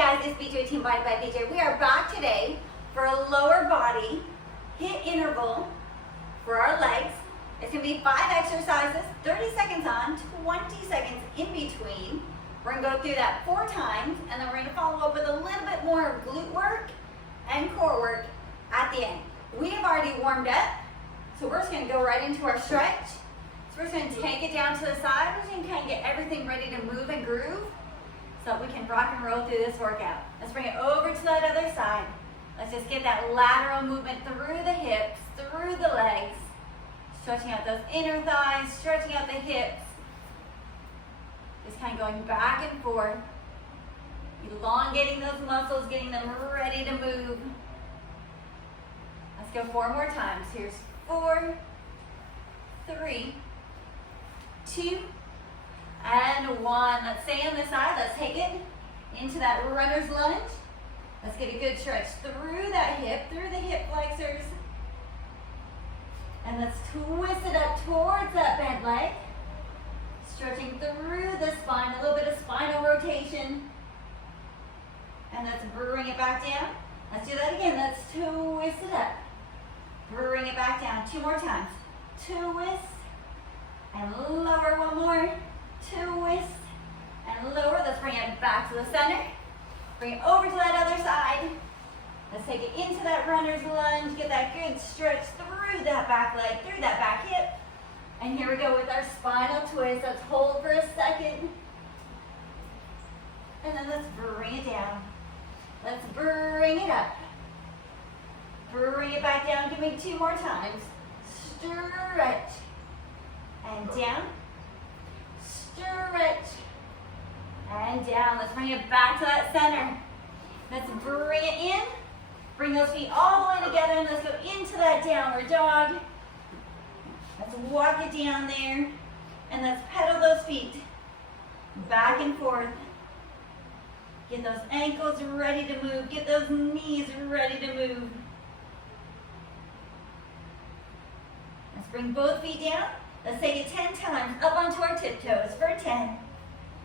guys, it's BJ, Team Body by BJ. We are back today for a lower body HIIT interval for our legs. It's going to be 5 exercises, 30 seconds on, 20 seconds in between. We're going to go through that 4 times, and then we're going to follow up with a little bit more glute work and core work at the end. We have already warmed up, so we're just going to go right into our stretch. So we're just going to take it down to the side. We're just going to kind of get everything ready to move and groove so we can rock and roll through this workout. Let's bring it over to that other side. Let's just get that lateral movement through the hips, through the legs, stretching out those inner thighs, stretching out the hips. Just kind of going back and forth, elongating those muscles, getting them ready to move. Let's go 4 more times. Here's 4, 3, 2, and 1. Let's stay on this side. Let's take it into that runner's lunge. Let's get a good stretch through that hip, through the hip flexors. And let's twist it up towards that bent leg. Stretching through the spine, a little bit of spinal rotation. And let's bring it back down. Let's do that again. Let's twist it up. Bring it back down. 2 more times. Twist and lower. 1 more. Twist and lower. Let's bring it back to the center. Bring it over to that other side. Let's take it into that runner's lunge. Get that good stretch through that back leg, through that back hip. And here we go with our spinal twist. Let's hold for a second. And then let's bring it down. Let's bring it up. Bring it back down. Give me 2 more times. Stretch. And down. Stretch. And down. Let's bring it back to that center. Let's bring it in. Bring those feet all the way together and let's go into that downward dog. Let's walk it down there and let's pedal those feet back and forth. Get those ankles ready to move. Get those knees ready to move. Let's bring both feet down. Let's take it 10 times up onto our tiptoes for 10,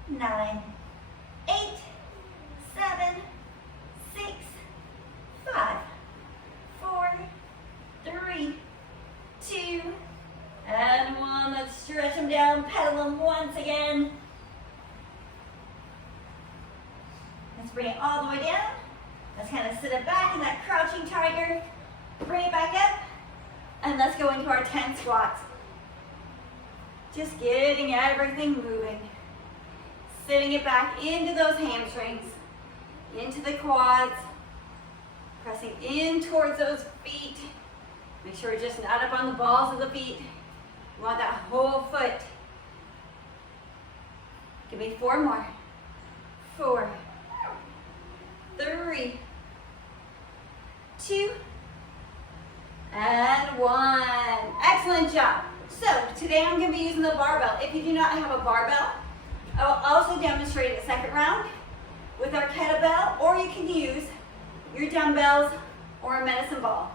9, 8, 7, 6, 5, 4, 3, 2, and 1. Let's stretch them down, pedal them once again. Let's bring it all the way down. Let's kind of sit it back in that crouching tiger. Bring it back up. And let's go into our 10 squats. Just getting everything moving. Sitting it back into those hamstrings, into the quads. Pressing in towards those feet. Make sure we're just not up on the balls of the feet. You want that whole foot. Give me 4 more. 4, 3, 2, and 1. Excellent job. So today I'm going to be using the barbell. If you do not have a barbell, I will also demonstrate a second round with our kettlebell, or you can use your dumbbells or a medicine ball.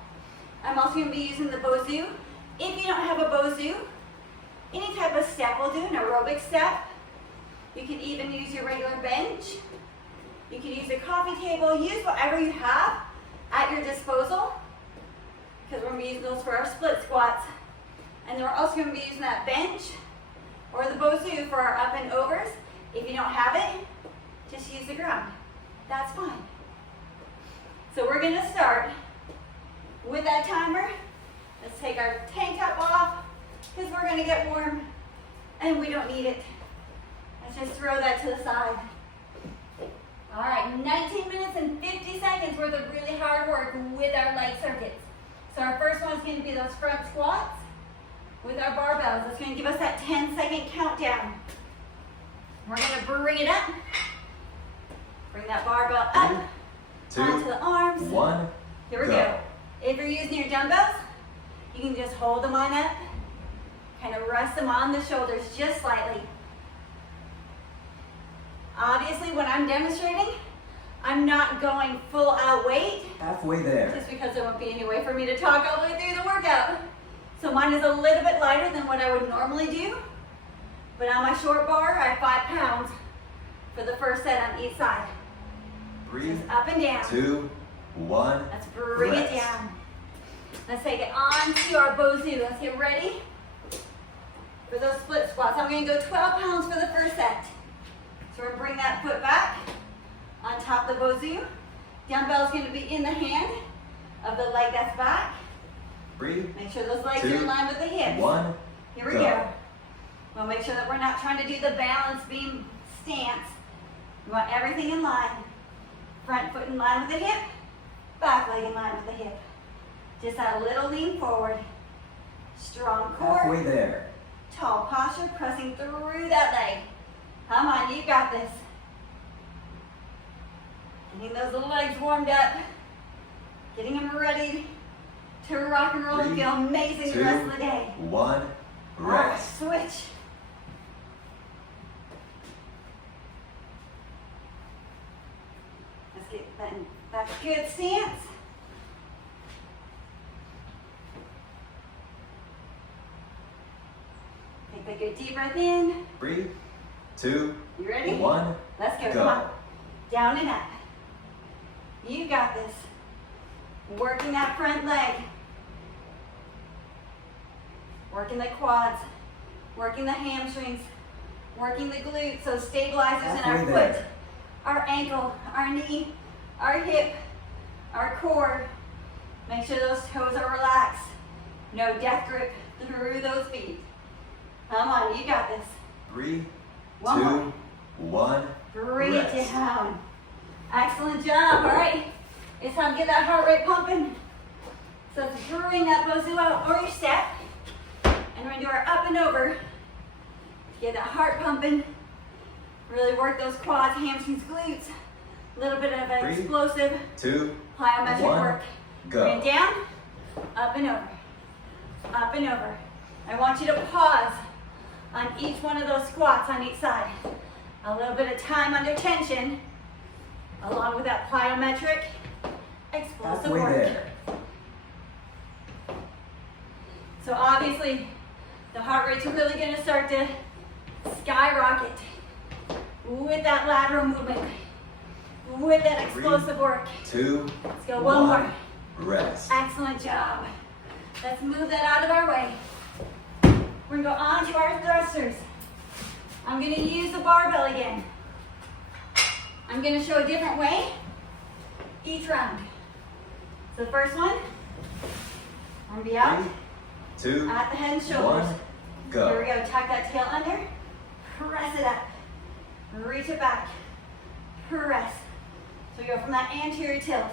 I'm also going to be using the Bosu. If you don't have a Bosu, any type of step will do, an aerobic step. You can even use your regular bench. You can use a coffee table. Use whatever you have at your disposal, because we're going to be using those for our split squats. And then we're also going to be using that bench or the Bosu for our up and overs. If you don't have it, just use the ground. That's fine. So we're going to start with that timer. Let's take our tank top off because we're going to get warm and we don't need it. Let's just throw that to the side. All right, 19 minutes and 50 seconds worth of really hard work with our leg circuits. So our first one is going to be those front squats with our barbells. That's going to give us that 10-second countdown. We're going to bring it up. Bring that barbell up. 2, onto the arms. 1. Here we go. If you're using your dumbbells, you can just hold them on up. Kind of rest them on the shoulders just slightly. Obviously, when I'm demonstrating, I'm not going full out weight. Halfway there. Just because there won't be any way for me to talk all the way through the workout. So mine is a little bit lighter than what I would normally do. But on my short bar, I have 5 pounds for the first set on each side. 3, Just up and down. 2, 1. Let's bring it down. Let's take it on to our Bozu. Let's get ready for those split squats. I'm going to go 12 pounds for the first set. So we're going to bring that foot back on top of the Bozu. Dumbbell's going to be in the hand of the leg that's back. 3, Make sure those legs 2, are in line with the hips. 1. Here we go. We'll make sure that we're not trying to do the balance beam stance. We want everything in line. Front foot in line with the hip. Back leg in line with the hip. Just add a little lean forward. Strong core. Halfway there. Tall posture, pressing through that leg. Come on, you got this. Getting those little legs warmed up. Getting them ready to rock and roll and feel amazing the rest of the day. 1. Rest. Switch. Let's get that good stance. Take a good deep breath in. 3, 2, You ready? 1. Let's go. Go. Come on. Down and up. You got this. Working that front leg. Working the quads. Working the hamstrings. Working the glutes. So stabilizers in our Halfway foot, there. our ankle, our knee, our hip, our core. Make sure those toes are relaxed. No death grip through those feet. Come on, you got this. 3, One 2, more. 1. Bring Rest. it down. Excellent job. All right. It's time to get that heart rate pumping. So let's bring that Bozu out or your step. And we're going to do our up and over. Get that heart pumping. Really work those quads, hamstrings, glutes. A little bit of an 3, explosive 2, plyometric 1. work. Go. Bring it down, up and over. Up and over. I want you to pause on each one of those squats on each side. A little bit of time under tension, along with that plyometric explosive Halfway work. there. So obviously, the heart rate's really going to start to skyrocket with that lateral movement, with that explosive work. 2, Let's go one more. Rest. Excellent job. Let's move that out of our way. We're going to go on to our thrusters. I'm going to use the barbell again. I'm going to show a different way each round. So the first one, I'm going to be out 3, 2, at the head and shoulders. 1. Go. Here we go. Tuck that tail under. Press it up. Reach it back. Press. So we go from that anterior tilt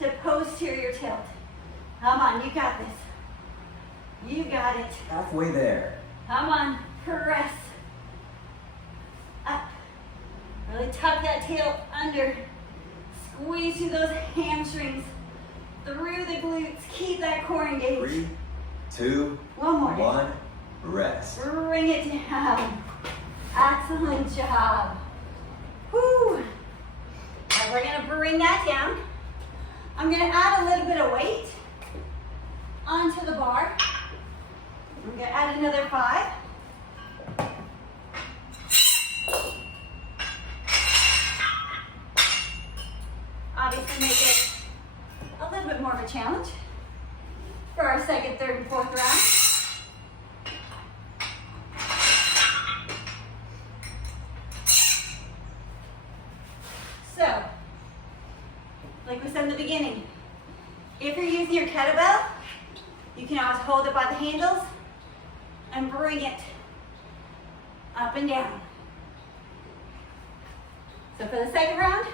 to posterior tilt. Come on, you got this. You got it. Halfway there. Come on, press. Up. Really tuck that tail under. Squeeze through those hamstrings. Through the glutes. Keep that core engaged. 3, 2, One more. 1. Rest. Bring it down. Excellent job. Whew. Now we're going to bring that down. I'm going to add a little bit of weight onto the bar. I'm going to add another 5. Obviously make it a little bit more of a challenge for our second, third, and fourth round. So, like we said in the beginning, if you're using your kettlebell, you can always hold it by the handles and bring it up and down. So for the second round,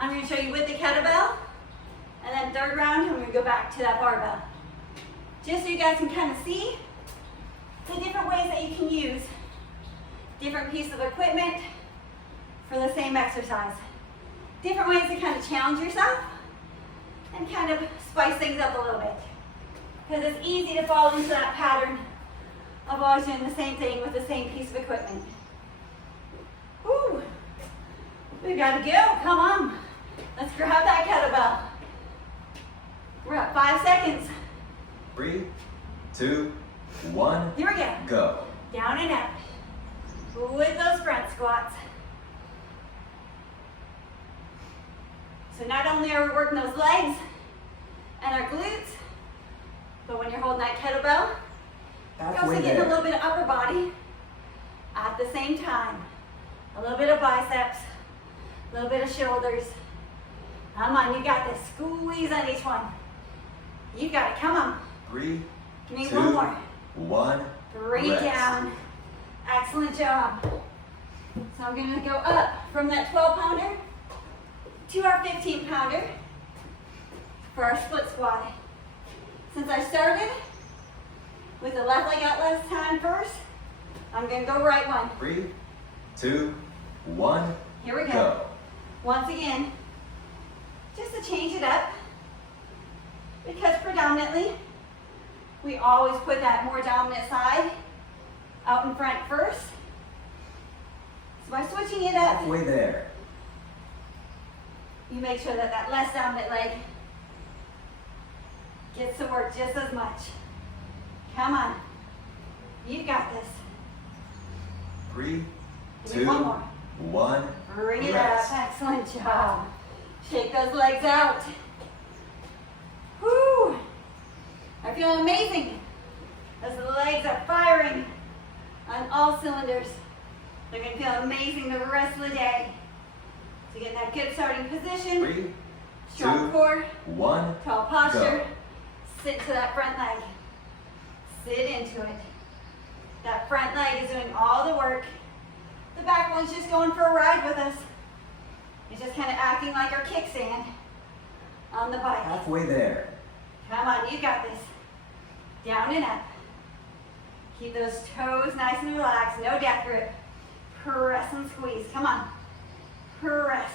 I'm going to show you with the kettlebell, and then third round, I'm going to go back to that barbell. Just so you guys can kind of see the different ways that you can use different pieces of equipment for the same exercise. Different ways to kind of challenge yourself and kind of spice things up a little bit. Because it's easy to fall into that pattern of always doing the same thing with the same piece of equipment. Woo! We gotta go, come on. Let's grab that kettlebell. We're at 5 seconds. 3, 2, 1. Here we go. Go. Down and up. With those front squats. So not only are we working those legs and our glutes, but when you're holding that kettlebell, you're also Halfway getting a there. little bit of upper body at the same time. A little bit of biceps, a little bit of shoulders. Come on, you got this. Squeeze on each one. You got it, come on. 3, Give me 2, one more. 1. Bring it Rest. down. Excellent job. So I'm gonna go up from that 12-pounder to our 15-pounder for our split squat. Since I started with the left leg out last time first, I'm gonna go right one. 3, 2, 1. Here we go. Go. Once again, just to change it up, because predominantly, we always put that more dominant side out in front first. So by switching it up, Halfway there. you make sure that that less dominant leg gets to work just as much. Come on. You got this. 3, Give me 2, one more. 1. Bring it Rest. up. Excellent job. Shake those legs out. Whoo! I feel amazing. As the legs are firing on all cylinders. They're going to feel amazing the rest of the day. So get in that good starting position. 3, Strong 2, core. 1. Tall posture. Go. Sit to that front leg. Sit into it. That front leg is doing all the work. The back one's just going for a ride with us. It's just kind of acting like our kickstand on the bike. Halfway there. Come on, you got this. Down and up. Keep those toes nice and relaxed. No death grip. Press and squeeze. Come on. Press.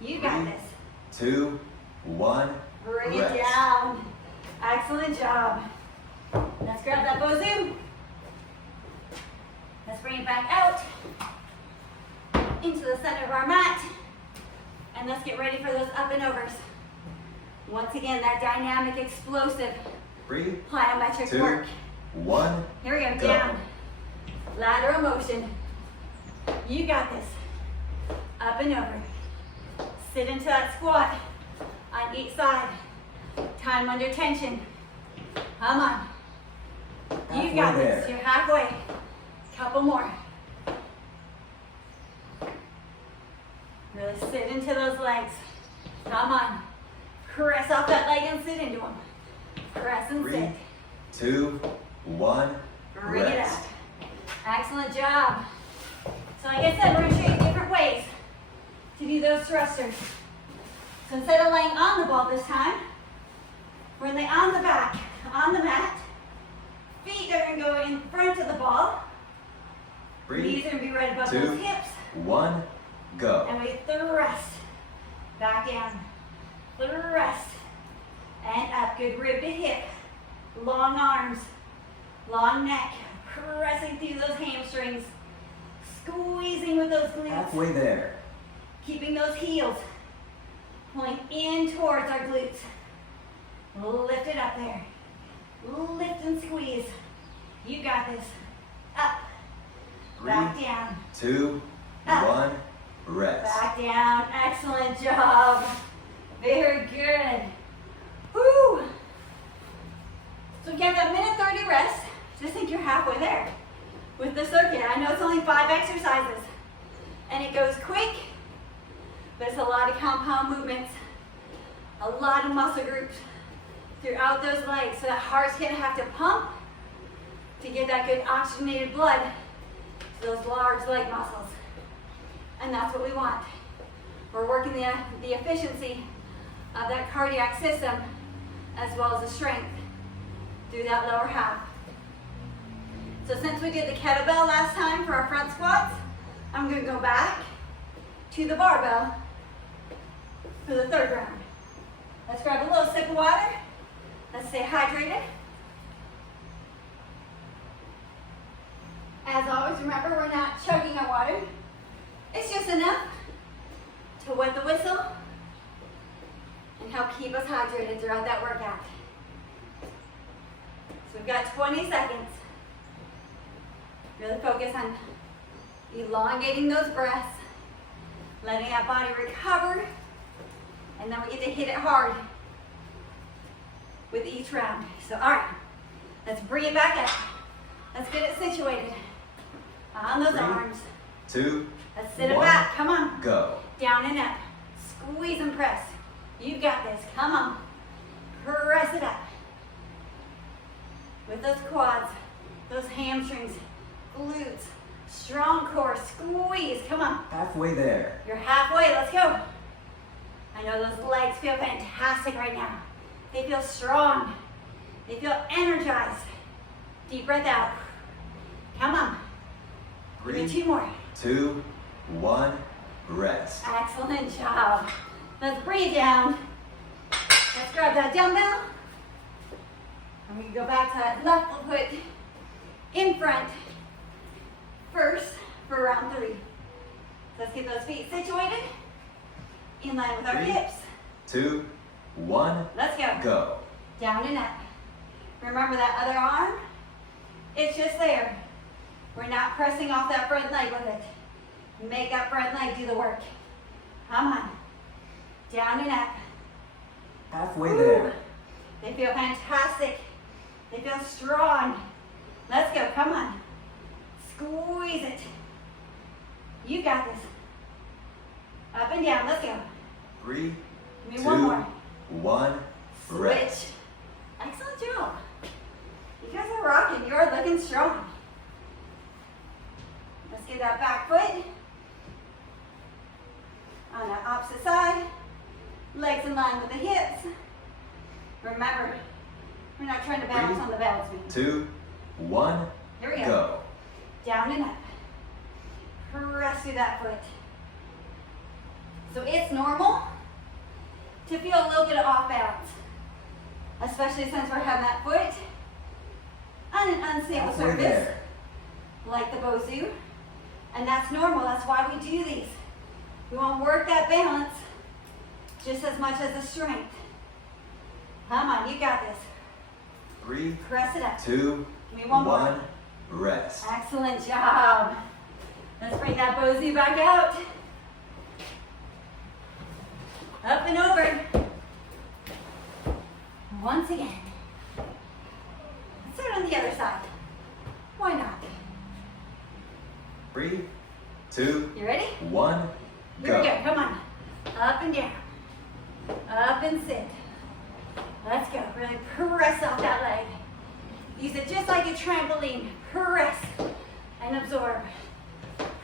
You got 3, this. 2, 1. Bring it Rest. down. Excellent job. Let's grab that bozu. Let's bring it back out into the center of our mat. And let's get ready for those up and overs. Once again, that dynamic, explosive, 3, plyometric 2, work. 1. Here we go, Go. down. Lateral motion. You got this. Up and over. Sit into that squat on each side. Time under tension. Come on. You Halfway got there. this. You're halfway. Couple more. Really sit into those legs. Come on. Press off that leg and sit into them. Press and 3, sit. 2, 1. Bring it Rest. up. Excellent job. So like I said, we're going to show you different ways to do those thrusters. So instead of laying on the ball this time, we're going to lay on the back, on the mat. Feet are going to go in front of the ball. 3, Knees are going to be right above 2, those hips. 1. Go. And we thrust. Back down. Thrust. And up. Good rib to hip. Long arms. Long neck. Pressing through those hamstrings. Squeezing with those glutes. Halfway there. Keeping those heels pulling in towards our glutes. Lift it up there. Lift and squeeze. You got this. Up. 3, Back down. 2, Up. 1. Rest. Back down. Excellent job. Very good. Woo! So we got that minute 30 rest. Just think you're halfway there with the circuit. I know it's only 5 exercises and it goes quick, but it's a lot of compound movements, a lot of muscle groups throughout those legs. So that heart's gonna have to pump to get that good oxygenated blood to those large leg muscles. And that's what we want. We're working the efficiency of that cardiac system as well as the strength through that lower half. So since we did the kettlebell last time for our front squats, I'm going to go back to the barbell for the third round. Let's grab a little sip of water. Let's stay hydrated. As always, remember we're not chugging our water. It's just enough to wet the whistle and help keep us hydrated throughout that workout. So we've got 20 seconds. Really focus on elongating those breaths, letting that body recover And then we get to hit it hard with each round. So, all right, let's bring it back up. Let's get it situated on those 3, arms. 2, Let's sit it 1, back. Come on. go. Down and up. Squeeze and press. You got this. Come on. Press it up. With those quads, those hamstrings, glutes, strong core. Squeeze. Come on. Halfway there. You're halfway. Let's go. I know those legs feel fantastic right now. They feel strong. They feel energized. Deep breath out. Come on. Give me 3, 2 more. 2, 1, rest. Excellent job. Let's bring it down. Let's grab that dumbbell. And we can go back to that left foot in front first for round 3. Let's get those feet situated in line with our 3, hips. 2, 1, Let's go. go. Down and up. Remember that other arm? It's just there. We're not pressing off that front leg with it. Make that front leg do the work. Come on. Down and up. Halfway Ooh. there. They feel fantastic. They feel strong. Let's go. Come on. Squeeze it. You got this. Up and down. Let's go. 3, Give me 2, 1 more. 1, rest. Switch. Excellent job. You guys are rocking. You are looking strong. Let's get that back foot on the opposite side. Legs in line with the hips. Remember, we're not trying to balance 3, on the balance beam. 2, 1, Here we go. go. Down and up. Press through that foot. So it's normal to feel a little bit of off balance, especially since we're having that foot on an unstable Halfway surface, there. like the Bosu. And that's normal. That's why we do these. We want to work that balance just as much as the strength. Come on, you got this. 3, Press it up. 2, Give me 1 more. 1, rest. Excellent job. Let's bring that Bosu back out. Up and over. Once again. Let's start on the other side. Why not? 3, 2, You ready? 1, Here we go. go. Come on. Up and down. Up and sit. Let's go. Really press off that leg. Use it just like a trampoline. Press and absorb.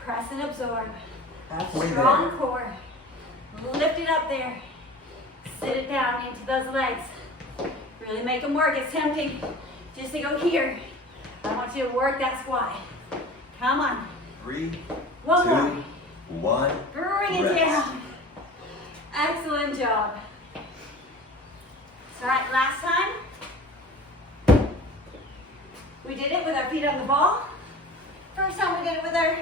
Press and absorb. Halfway Strong there. core. Lift it up there. Sit it down into those legs. Really make them work. It's tempting just to go here. I want you to work that squat. Come on. 3, 1 more. 2, 1, Bring it rest. down. Excellent job. All right, last time we did it with our feet on the ball. First time we did it with our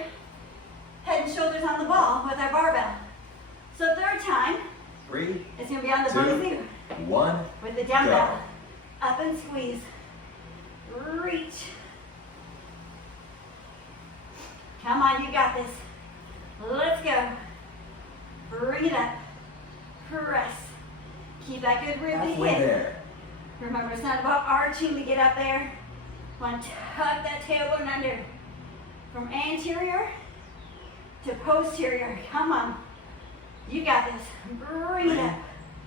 head and shoulders on the ball with our barbell. So third time, 3, it's gonna be on the 2, Bosu 1, with the dumbbell. Up and squeeze. Reach. Come on, you got this. Let's go. Bring it up. Press. Keep that good rib to halfway hit. there. Remember, it's not about arching to get up there. Want to tuck that tailbone under. From anterior to posterior. Come on. You got this. Bring it up.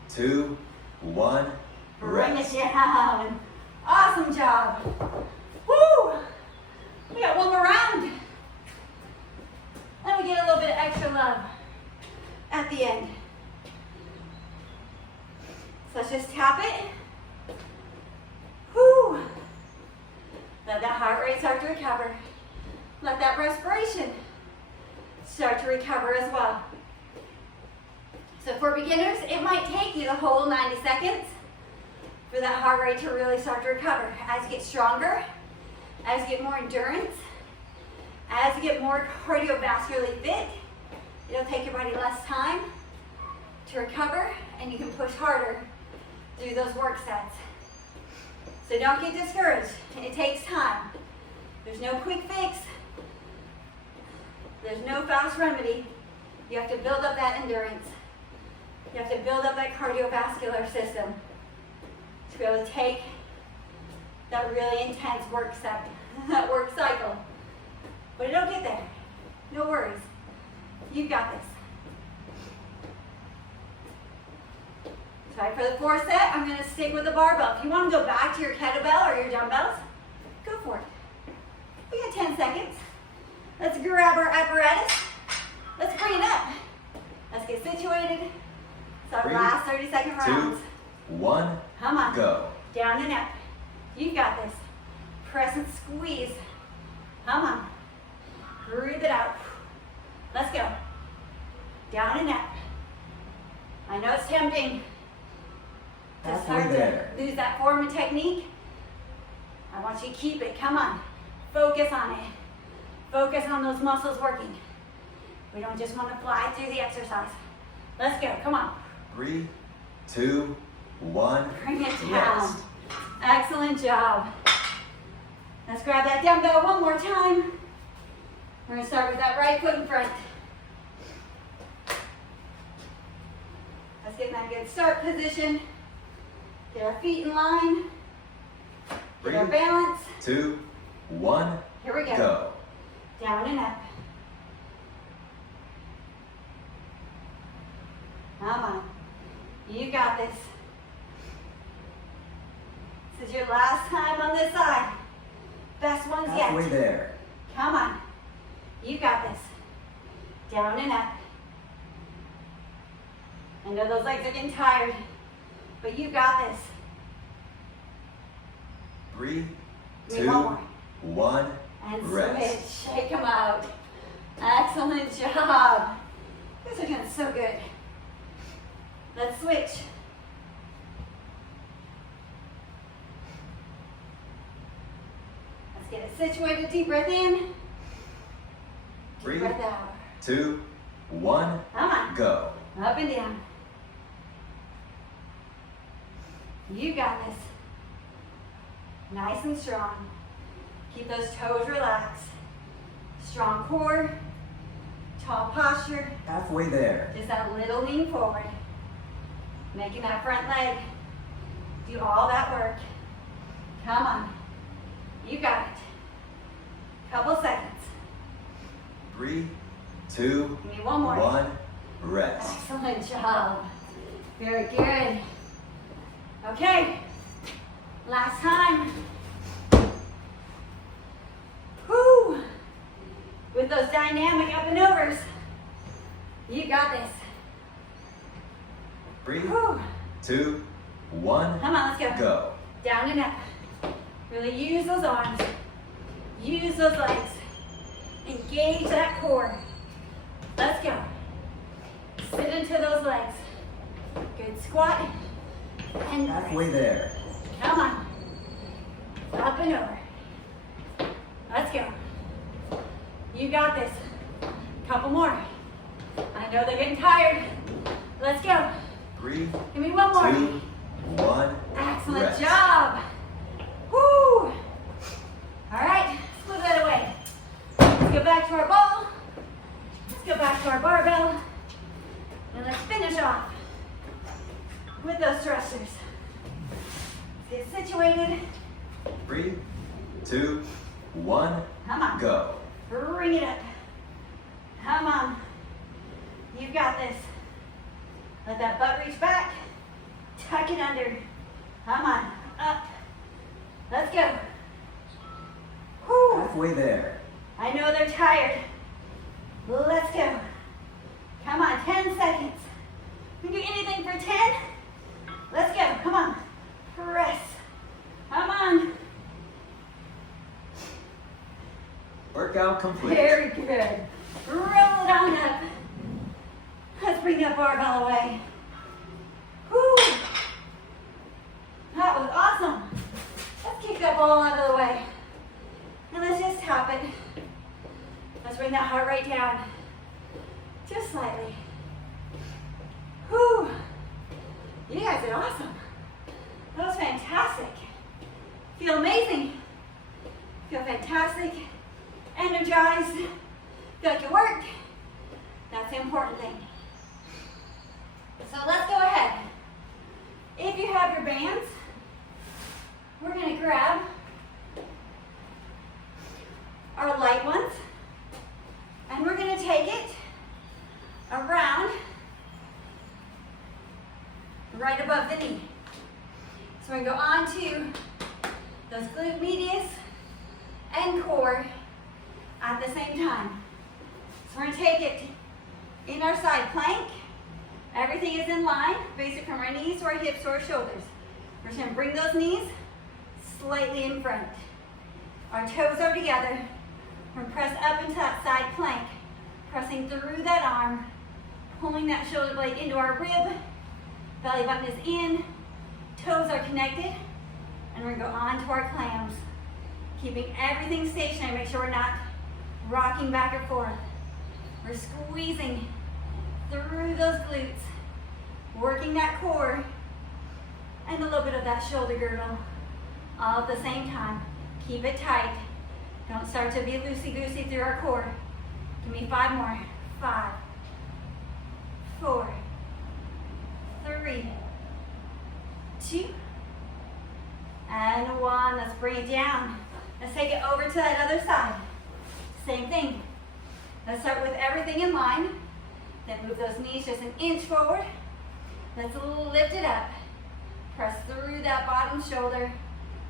2, 1, Bring rest. it down. Awesome job. Woo! We got 1 more round. And we get a little bit of extra love at the end. So let's just tap it. Woo! Let that heart rate start to recover. Let that respiration start to recover as well. So for beginners, it might take you the whole 90 seconds for that heart rate to really start to recover. As you get stronger, as you get more endurance, as you get more cardiovascularly fit, it'll take your body less time to recover, and you can push harder through those work sets. So don't get discouraged. It takes time. There's no quick fix. There's no fast remedy. You have to build up that endurance. You have to build up that cardiovascular system to be able to take that really intense work cycle. But it'll get there. No worries. You've got this. So for the fourth set, I'm going to stick with the barbell. If you want to go back to your kettlebell or your dumbbells, go for it. We got 10 seconds. Let's grab our apparatus. Let's bring it up. Let's get situated. It's our last 30-second rounds. 2, 1, come on. Go. Down and up. You've got this. Press and squeeze. Come on. Breathe it out. Let's go. Down and up. I know it's tempting to start to lose that form and technique. I want you to keep it. Come on. Focus on it. Focus on those muscles working. We don't just want to fly through the exercise. Let's go. Come on. 3, 2, 1. Bring it down. Rest. Excellent job. Let's grab that dumbbell one more time. We're going to start with that right foot in front. Let's get in that good start position. Get our feet in line. Get our balance. 2, 1. Here we go. Go. Down and up. Come on. You got this. This is your last time on this side. Best ones yet. Halfway there. Come on. You got this. Down and up. I know those legs are getting tired, but you got this. 3, Give me 2, one more. 1. And Rest. switch. Shake them out. Excellent job. You guys are doing so good. Let's switch. Let's get it situated. Deep breath in. Deep 3, breath out. 2, 1. Come on. Go. Up and down. You got this. Nice and strong. Keep those toes relaxed. Strong core. Tall posture. Halfway there. Just that little lean forward. Making that front leg do all that work. Come on. You got it. Couple seconds. 3, 2, Give me one more. 1. Rest. Excellent job. Very good. Okay. Last time. Whoo! With those dynamic up and overs. You got this. 3, Whew. 2, 1. Come on, let's go. Go. Down and up. Really use those arms. Use those legs. Engage that core. Let's go. Sit into those legs. Good squat. And Halfway there. come on. Up and over. Let's go. You got this. Couple more. I know they're getting tired. Let's go. 3, Give me one more. 2, 1. Excellent Rest. job. Woo. All right, let's move that away. Let's go back to our ball. Let's go back to our barbell. And let's finish off with those thrusters. Let's get situated. 3, 2, 1. Come on. Go. Bring it up. Come on. You've got this. Let that butt reach back. Tuck it under. Come on. Up. Let's go. Whew. Halfway there. I know they're tired. Let's go. Come on, 10 seconds. We can do anything for 10. Let's go. Come on. Press. Come on. Workout complete. Very good. Roll it on up. Let's bring that barbell away. Whew. That was awesome. Let's kick that ball out of the way. And let's just tap it. Let's bring that heart rate down. Just slightly. Whew. You guys did awesome. That was fantastic. Feel amazing. Feel fantastic. Energized. Feel like you worked. That's the important thing. So let's go ahead. If you have your bands, we're going to grab our light ones, and we're going to take it around right above the knee. So we're going to go on to those glute medius and core at the same time. So we're going to take it in our side plank. Everything is in line, basic from our knees to our hips to our shoulders. We're just going to bring those knees slightly in front. Our toes are together. We're going to press up into that side plank, pressing through that arm, pulling that shoulder blade into our rib. Belly button is in, toes are connected, and we're going to go on to our clams. Keeping everything stationary, make sure we're not rocking back and forth. We're squeezing through those glutes, working that core, and a little bit of that shoulder girdle, all at the same time. Keep it tight. Don't start to be loosey-goosey through our core. Give me 5 more. 5, 4, 3, 2, and 1. Let's bring it down. Let's take it over to that other side. Same thing. Let's start with everything in line. Then move those knees just an inch forward. Let's lift it up. Press through that bottom shoulder.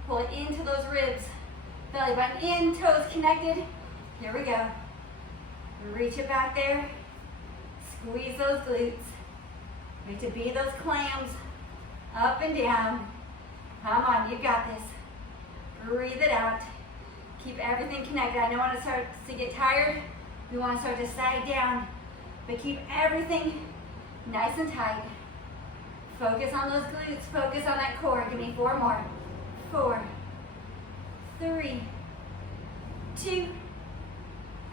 Pull it into those ribs. Belly button in, toes connected. Here we go. Reach it back there. Squeeze those glutes. Reach to be those clams. Up and down. Come on, you got this. Breathe it out. Keep everything connected. I know when it starts to get tired, we want to start to sag down, but keep everything nice and tight. Focus on those glutes. Focus on that core. Give me 4 more. 4, 3, 2,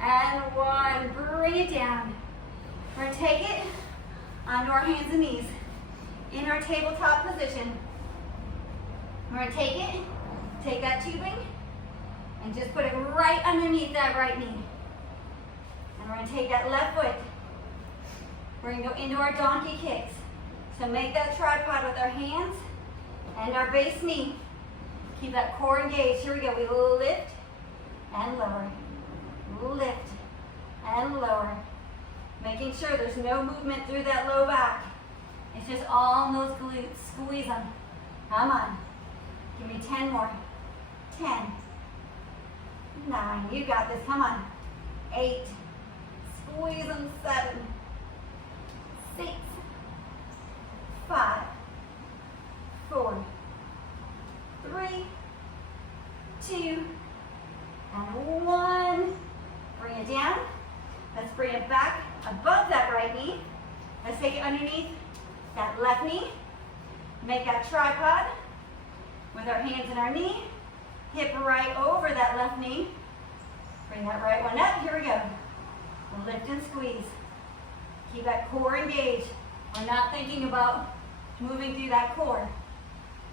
and 1. Bring it down. We're going to take it onto our hands and knees in our tabletop position. We're going to take that tubing, and just put it right underneath that right knee. And we're going to take that left foot. We're going to go into our donkey kicks. So make that tripod with our hands and our base knee. Keep that core engaged. Here we go. We lift and lower. Lift and lower. Making sure there's no movement through that low back. It's just all in those glutes. Squeeze them. Come on. Give me 10 more. 10, 9. You got this. Come on. 8. Squeeze them. 7, 6, 5, 4, 3, 2, and 1. Bring it down. Let's bring it back above that right knee. Let's take it underneath that left knee. Make that tripod with our hands and our knee. Hip right over that left knee. Bring that right one up. Here we go. Lift and squeeze. Keep that core engaged. We're not thinking about moving through that core.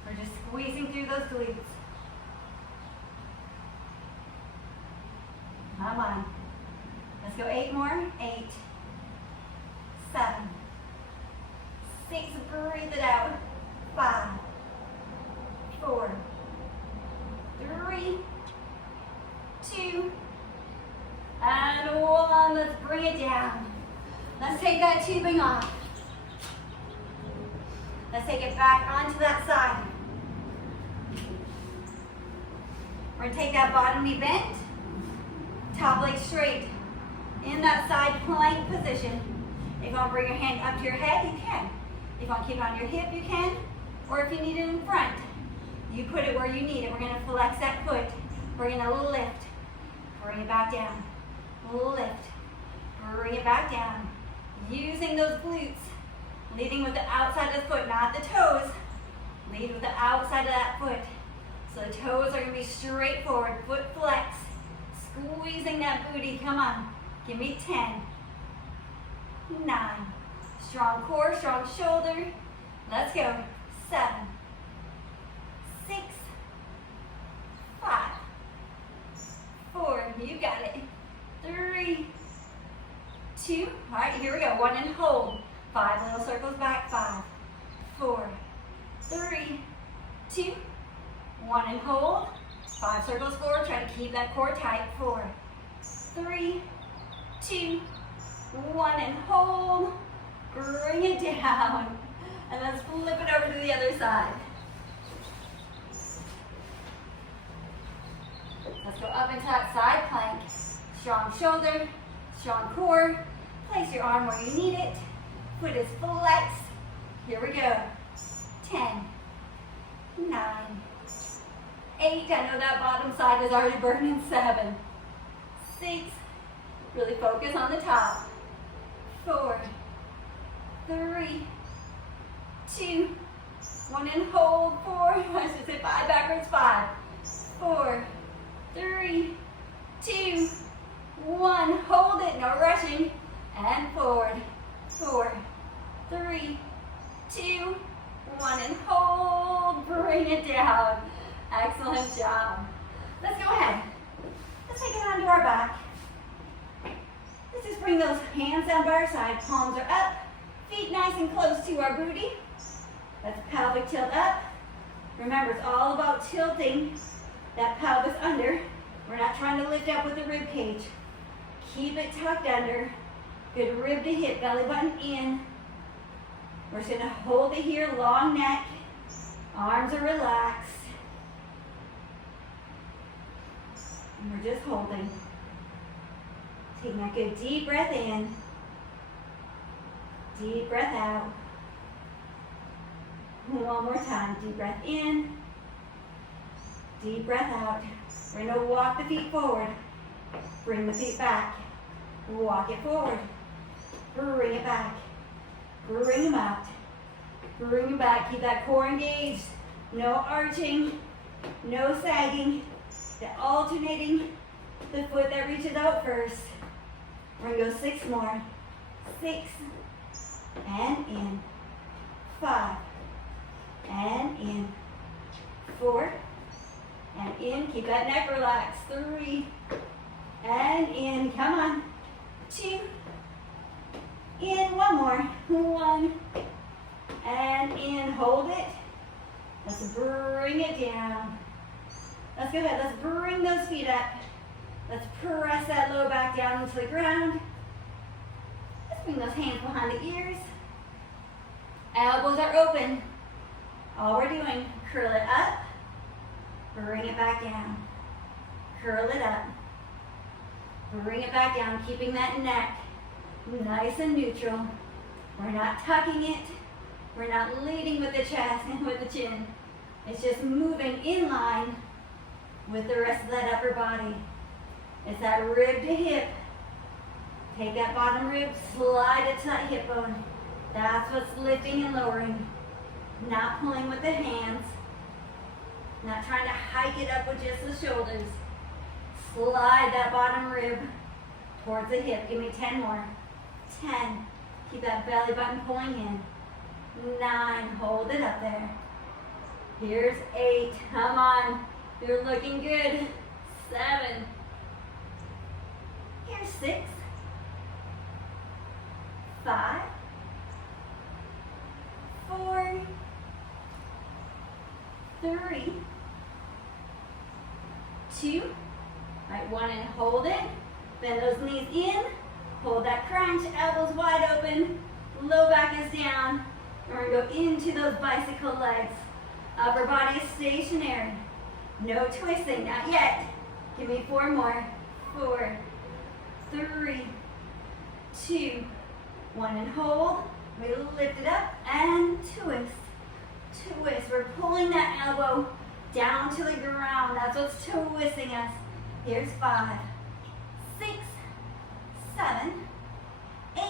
We're just squeezing through those glutes. Come on. Let's go 8 more. 8, 7, 6. Breathe it out. 5, 4, 3, 2, and 1. Let's bring it down. Let's take that tubing off. Let's take it back onto that side. We're going to take that bottom knee bent, top leg straight, in that side plank position. If you want to bring your hand up to your head, you can. If you want to keep it on your hip, you can. Or if you need it in front, you put it where you need it. We're going to flex that foot. We're going to lift. Bring it back down. Lift. Bring it back down. Using those glutes. Leading with the outside of the foot, not the toes. Lead with the outside of that foot. So the toes are going to be straight forward. Foot flex. Squeezing that booty. Come on. Give me 10. 9. Strong core, strong shoulder. Let's go. 7, 6, 5, 4. You got it. 3, 2. All right, here we go. 1 and hold. 5 little circles back. 5, 1 and hold. 5 circles forward. Try to keep that core tight. 4, 3, 2, 1 and hold. Bring it down. And let's flip it over to the other side. Let's go up into that side plank. Strong shoulder, strong core. Place your arm where you need it. Foot is flexed. Here we go. 10, 9, 8. I know that bottom side is already burning. 7, 6. Really focus on the top. 4, 3, 2, 1 and hold. 4. I should say 5 backwards. 5, 4, 3, 2, 1. Hold it. No rushing. And forward. 4, 3, 2, 1 and hold. Bring it down. Excellent job. Let's go ahead. Let's take it onto our back. Let's just bring those hands down by our side. Palms are up. Feet nice and close to our booty. Let's pelvic tilt up. Remember, it's all about tilting that pelvis under. We're not trying to lift up with the rib cage. Keep it tucked under. Good rib to hip, belly button in. We're just going to hold it here, long neck. Arms are relaxed. And we're just holding. Taking a good deep breath in. Deep breath out. One more time. Deep breath in. Deep breath out. We're going to walk the feet forward. Bring the feet back. Walk it forward. Bring it back. Bring them out. Bring them back. Keep that core engaged. No arching. No sagging. The alternating the foot that reaches out first. We're going to go 6 more. 6. And in. 5. And in. 4. And in. Keep that neck relaxed. 3. And in. Come on. 2. In. 1 more. 1. And in. Hold it. Let's bring it down. Let's go ahead. Let's bring those feet up. Let's press that low back down into the ground. Let's bring those hands behind the ears. Elbows are open. All we're doing, curl it up. Bring it back down. Curl it up. Bring it back down, keeping that neck nice and neutral. We're not tucking it. We're not leading with the chest and with the chin. It's just moving in line with the rest of that upper body. It's that rib to hip. Take that bottom rib, slide it to that hip bone. That's what's lifting and lowering. Not pulling with the hands. Not trying to hike it up with just the shoulders. Slide that bottom rib towards the hip. Give me 10 more. 10. Keep that belly button pulling in. 9. Hold it up there. Here's 8. Come on. You're looking good. 7. Here's 6. 5. 4. 3. 2. Right, 1 and hold it. Bend those knees in. Hold that crunch. Elbows wide open. Low back is down. And we're going to go into those bicycle legs. Upper body is stationary. No twisting, not yet. Give me 4 more. 4, 3, 2, 1 and hold. We lift it up and twist. Twist. We're pulling that elbow down to the ground. That's what's twisting us. Here's 5, 6, 7, 8,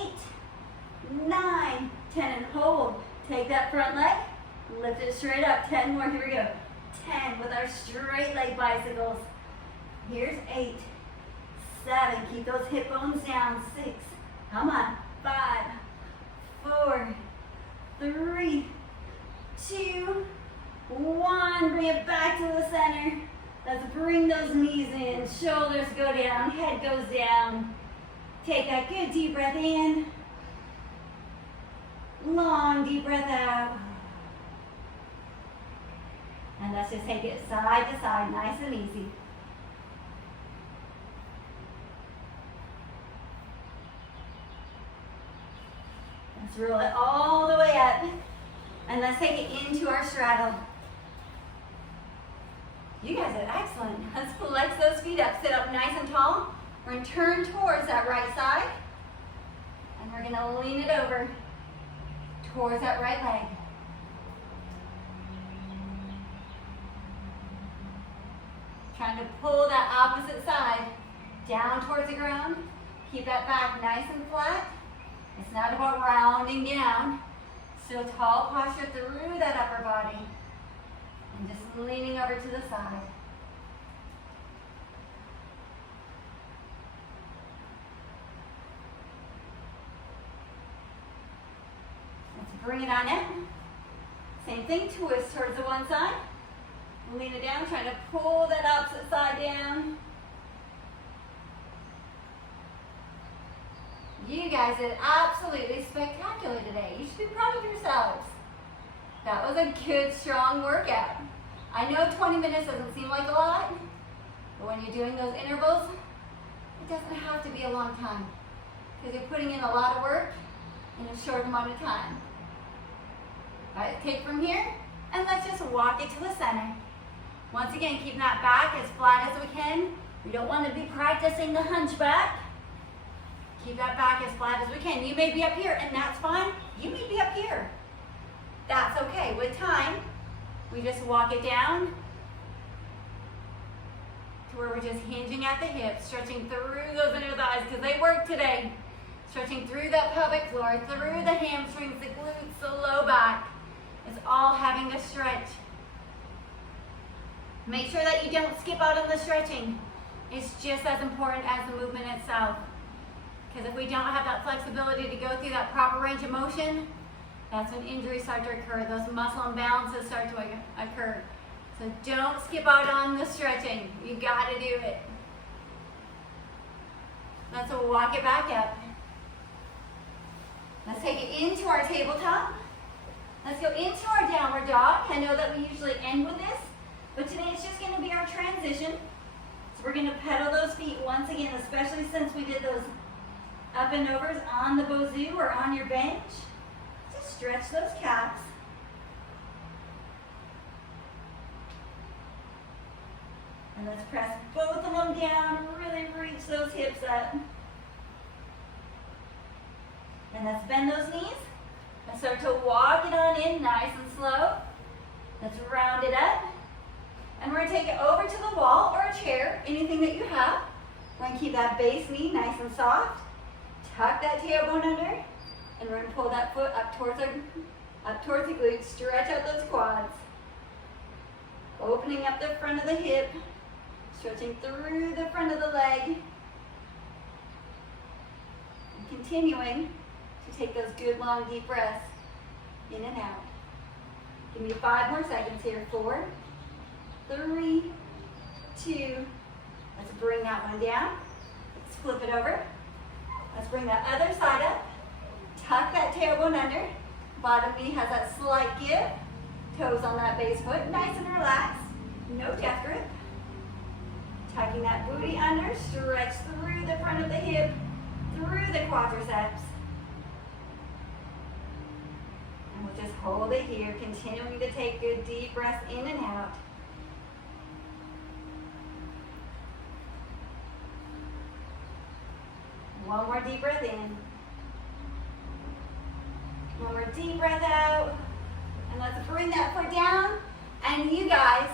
9, 10 and hold. Take that front leg, lift it straight up. 10 more, here we go. 10 with our straight leg bicycles. Here's 8, 7, keep those hip bones down. 6, come on. 5, 4, 3, 2, 1. Bring it back to the center. Let's bring those knees in. Shoulders go down, head goes down. Take that good deep breath in. Long deep breath out. And let's Let's just take it side to side, nice and easy. Let's roll it all the way up. And let's take it into our straddle. You guys are excellent. Let's flex those feet up. Sit up nice and tall. We're going to turn towards that right side. And we're going to lean it over towards that right leg. Trying to pull that opposite side down towards the ground. Keep that back nice and flat. It's not about rounding down. Still tall posture through that upper body. And just leaning over to the side. Let's bring it on in. Same thing, twist towards the one side. Lean it down, trying to pull that opposite side down. You guys did absolutely spectacular today. You should be proud of yourselves. That was a good, strong workout. I know 20 minutes doesn't seem like a lot, but when you're doing those intervals, it doesn't have to be a long time because you're putting in a lot of work in a short amount of time. All right, take from here, and let's just walk it to the center. Once again, keeping that back as flat as we can. We don't want to be practicing the hunchback. Keep that back as flat as we can. You may be up here, and that's fine. You may be up here. That's okay. With time, we just walk it down to where we're just hinging at the hips, stretching through those inner thighs because they work today. Stretching through that pelvic floor, through the hamstrings, the glutes, the low back. It's all having a stretch. Make sure that you don't skip out on the stretching. It's just as important as the movement itself. Because if we don't have that flexibility to go through that proper range of motion, that's when injuries start to occur. Those muscle imbalances start to occur. So don't skip out on the stretching. You gotta do it. Let's walk it back up. Let's take it into our tabletop. Let's go into our downward dog. I know that we usually end with this, but today it's just gonna be our transition. So we're gonna pedal those feet once again, especially since we did those up and overs on the Bozoo or on your bench. Just stretch those calves. And let's press both of them down, really reach those hips up. And let's bend those knees and start to walk it on in nice and slow. Let's round it up. And we're going to take it over to the wall or a chair, anything that you have. We're going to keep that base knee nice and soft. Tuck that tailbone under. And we're going to pull that foot up towards the glutes. Stretch out those quads. Opening up the front of the hip. Stretching through the front of the leg. And continuing to take those good long deep breaths in and out. Give me 5 more seconds here. 4, 3, 2. Let's bring that one down. Let's flip it over. Let's bring that other side up. Tuck that tailbone under. Bottom knee has that slight give. Toes on that base foot. Nice and relaxed. No death grip. Tucking that booty under. Stretch through the front of the hip. Through the quadriceps. And we'll just hold it here. Continuing to take good deep breaths in and out. One more deep breath in. One more deep breath out. And let's bring that foot down. And you guys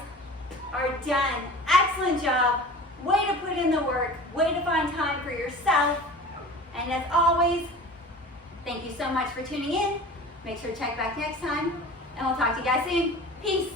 are done. Excellent job. Way to put in the work. Way to find time for yourself. And as always, thank you so much for tuning in. Make sure to check back next time. And we'll talk to you guys soon. Peace.